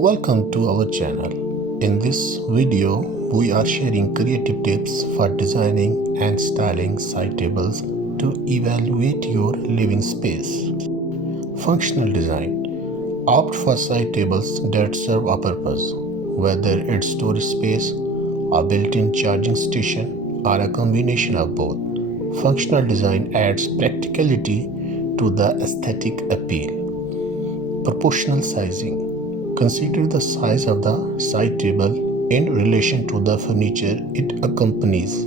Welcome to our channel. In this video, we are sharing creative tips for designing and styling side tables to evaluate your living space. Functional design. Opt for side tables that serve a purpose, whether it's storage space, a built-in charging station, or a combination of both. Functional design adds practicality to the aesthetic appeal. Proportional sizing. Consider the size of the side table in relation to the furniture it accompanies.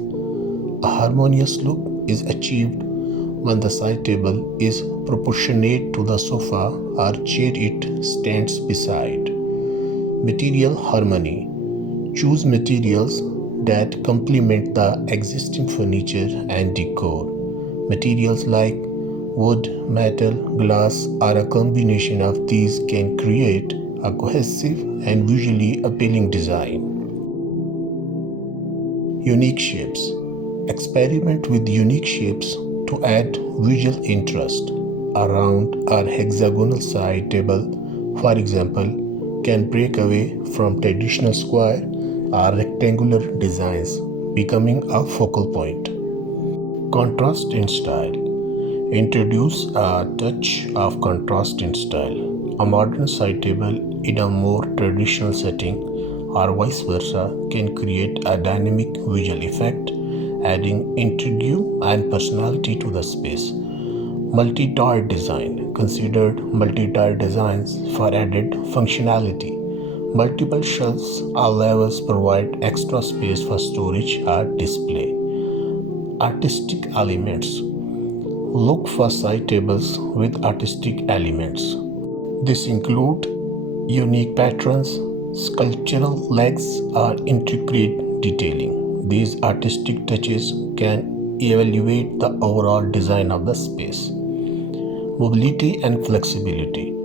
A harmonious look is achieved when the side table is proportionate to the sofa or chair it stands beside. Material harmony. Choose materials that complement the existing furniture and decor. Materials like wood, metal, glass, or a combination of these can create a cohesive and visually appealing design. Unique shapes. Experiment with unique shapes to add visual interest. A round or hexagonal side table, for example, can break away from traditional square or rectangular designs, becoming a focal point. Contrast in style. Introduce a touch of contrast in style. A modern side table in a more traditional setting or vice versa can create a dynamic visual effect, adding intrigue and personality to the space. Multi-tiered design. Considered multi-tiered designs for added functionality. Multiple shelves or levels provide extra space for storage or display. Artistic elements. Look for side tables with artistic elements. This include unique patterns, sculptural legs, or intricate detailing. These artistic touches can elevate the overall design of the space. Mobility and flexibility.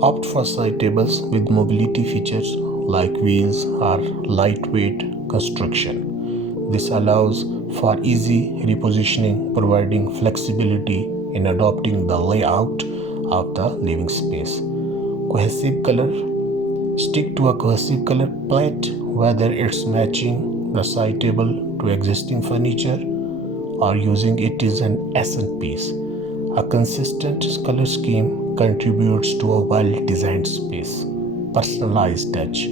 Opt for side tables with mobility features like wheels or lightweight construction. This allows for easy repositioning, providing flexibility in adopting the layout of the living space. Cohesive color. Stick to a cohesive color palette, whether it's matching the side table to existing furniture or using it as an accent piece. A consistent color scheme contributes to a well-designed space. Personalized touch.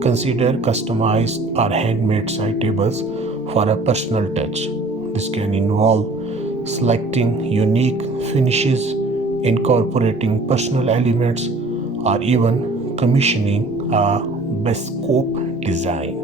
Consider customized or handmade side tables for a personal touch. This can involve selecting unique finishes, incorporating personal elements, or even commissioning a bespoke design.